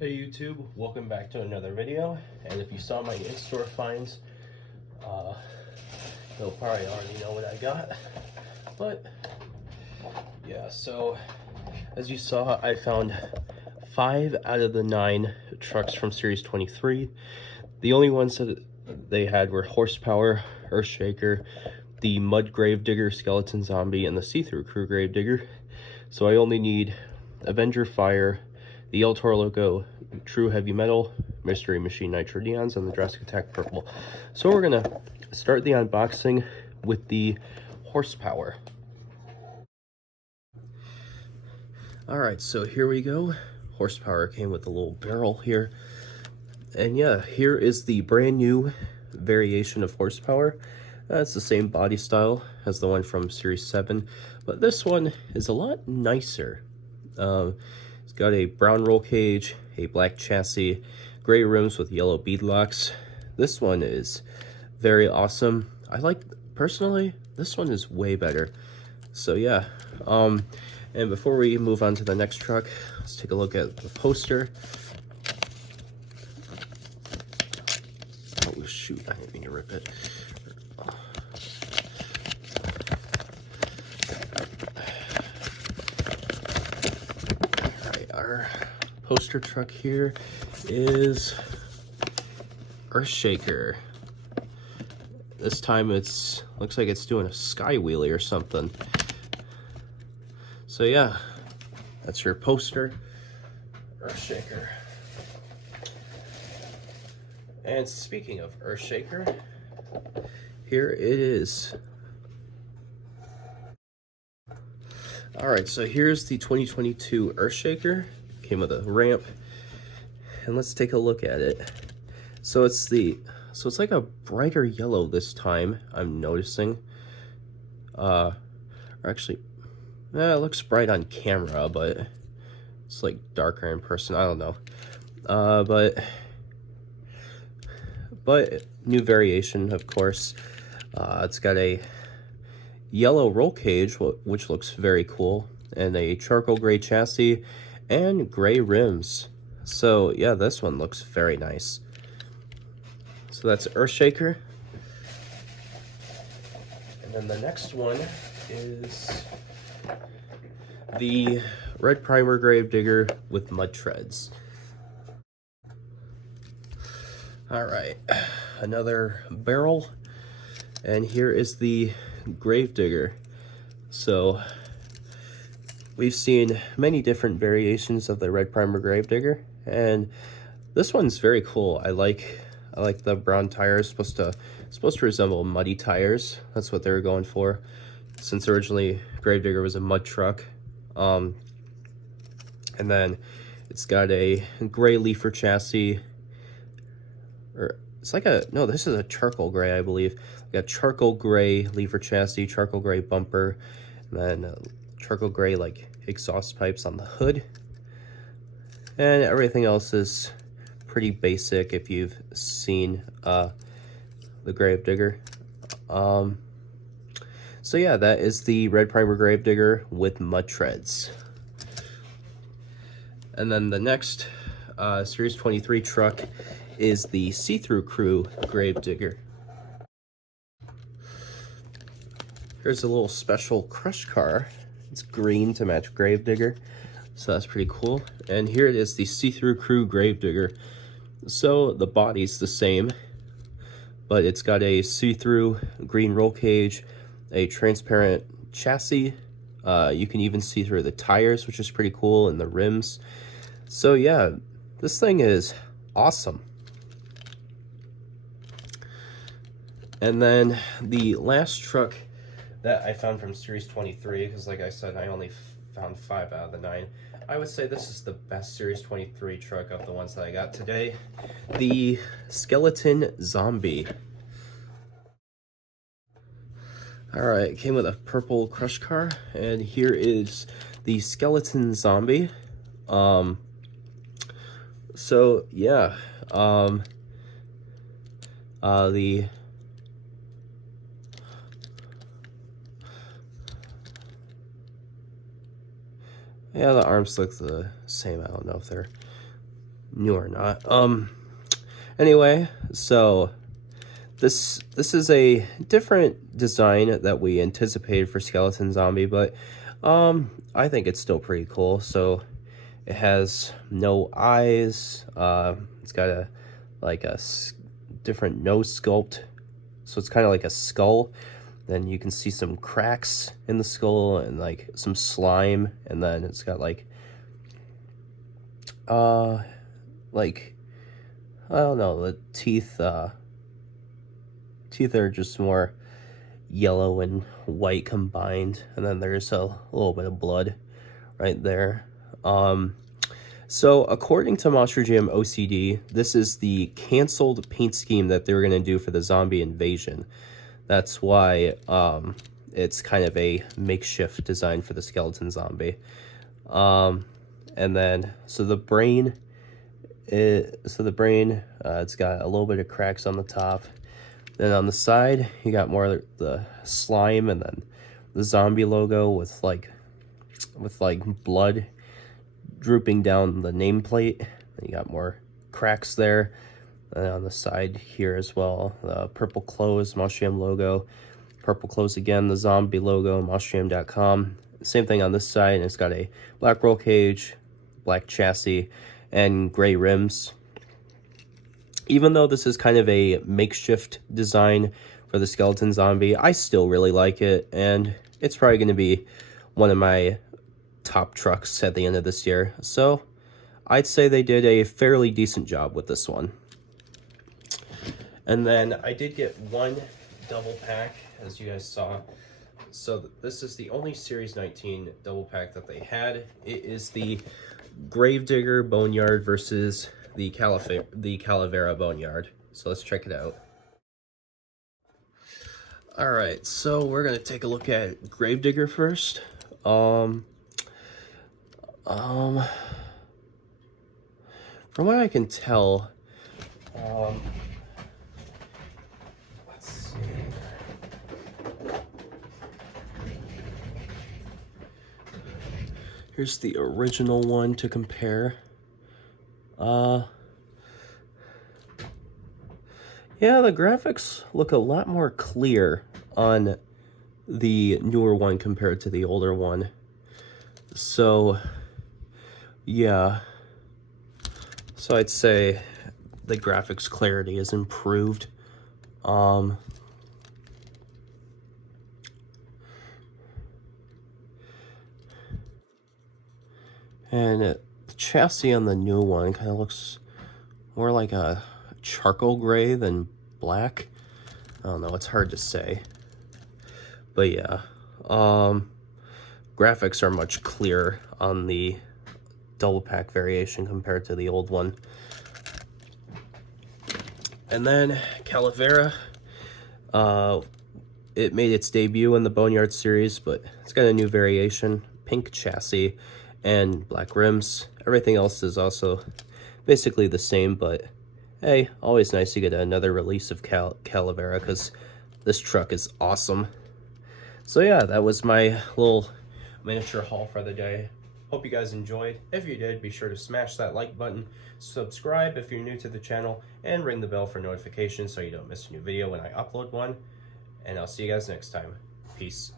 Hey YouTube, welcome back to another video. And if you saw my in-store finds, you'll probably already know what I got. But yeah, so as you saw, I found 5 out of the 9 trucks from Series 23. The only ones that they had were Horsepower, Earthshaker, the Mud Gravedigger, Skeleton Zombie, and the See-Through Crew Gravedigger. So I only need Avenger Fire, the El Toro Loco True Heavy Metal, Mystery Machine Nitro Neons, and the Jurassic Attack Purple. So we're gonna start the unboxing with the Horsepower. Alright, so here we go. Horsepower came with a little barrel here. And yeah, here is the brand new variation of Horsepower. It's the same body style as the one from Series 7, but this one is a lot nicer. It's got a brown roll cage, a black chassis, gray rims with yellow beadlocks. This one is very awesome. Personally, this one is way better. So yeah, and before we move on to the next truck, let's take a look at the poster. Oh shoot, I didn't mean to rip it. Alright, our poster truck here is Earthshaker. This time looks like it's doing a sky wheelie or something. So yeah, that's your poster, Earthshaker. And speaking of Earthshaker, here it is. Alright, so here's the 2022 Earthshaker. Came with a ramp. And let's take a look at it. So it's like a brighter yellow this time, I'm noticing. Or actually, it looks bright on camera, but it's like darker in person. I don't know. But new variation, of course. It's got a yellow roll cage, which looks very cool, and a charcoal gray chassis and gray rims. So yeah, this one looks very nice. So that's Earthshaker. And then the next one is the Red Primer Gravedigger with mud treads. Alright, another barrel, and here is the Gravedigger. So we've seen many different variations of the Red Primer Gravedigger, and this one's very cool. I like the brown tires. Supposed to resemble muddy tires. That's what they were going for, since originally Gravedigger was a mud truck. And then it's got a gray leafer chassis, or it's like this is a charcoal gray, I believe. Like a charcoal gray leafer chassis, charcoal gray bumper, and then charcoal gray like exhaust pipes on the hood. And everything else is pretty basic if you've seen the Gravedigger. So yeah, that is the Red Primer Gravedigger with mud treads. And then the next Series 23 truck is the See-Through Crew Gravedigger. Here's a little special crush car. It's green to match Gravedigger, so that's pretty cool. And here it is, the See-Through Crew Gravedigger. So the body's the same, but it's got a see-through green roll cage, a transparent chassis. You can even see through the tires, which is pretty cool, and the rims. So yeah, this thing is awesome. And then the last truck that I found from Series 23, because like I said, I only found 5 out of the 9. I would say this is the best Series 23 truck of the ones that I got today. The Skeleton Zombie. Alright, it came with a purple crush car, and here is the Skeleton Zombie. So yeah, the arms look the same. I don't know if they're new or not. Anyway, so this is a different design that we anticipated for Skeleton Zombie, but I think it's still pretty cool. So it has no eyes. It's got a different nose sculpt, so it's kind of like a skull. Then you can see some cracks in the skull and like some slime, and then it's got like I don't know, the teeth are just more yellow and white combined, and then there's a little bit of blood right there. So according to Monster Jam OCD, this is the canceled paint scheme that they were going to do for the zombie invasion. That's why it's kind of a makeshift design for the skeleton zombie. And then the brain, it's got a little bit of cracks on the top. Then on the side, you got more of the slime, and then the zombie logo with blood drooping down the nameplate. Then you got more cracks there. And on the side here as well, the purple clothes, Monster Jam logo. Purple clothes again, the zombie logo, monsterjam.com. Same thing on this side, and it's got a black roll cage, black chassis, and gray rims. Even though this is kind of a makeshift design for the skeleton zombie, I still really like it, and it's probably going to be one of my top trucks at the end of this year. So I'd say they did a fairly decent job with this one. And then I did get one double pack, as you guys saw. So this is the only Series 19 double pack that they had. It is the Gravedigger Boneyard versus the Calevera Boneyard. So let's check it out. Alright, so we're going to take a look at Gravedigger first. From what I can tell, let's see. Here's the original one to compare. Yeah, the graphics look a lot more clear on the newer one compared to the older one. So, yeah. So I'd say the graphics clarity is improved. And the chassis on the new one kind of looks more like a charcoal gray than black. I don't know, it's hard to say. But yeah, graphics are much clearer on the double pack variation compared to the old one. And then Calevera, it made its debut in the Boneyard series, but it's got a new variation, pink chassis and black rims. Everything else is also basically the same, but hey, always nice to get another release of Calevera, because this truck is awesome. So yeah, that was my little miniature haul for the day. Hope you guys enjoyed. If you did, be sure to smash that like button, subscribe if you're new to the channel, and ring the bell for notifications so you don't miss a new video when I upload one. And I'll see you guys next time. Peace.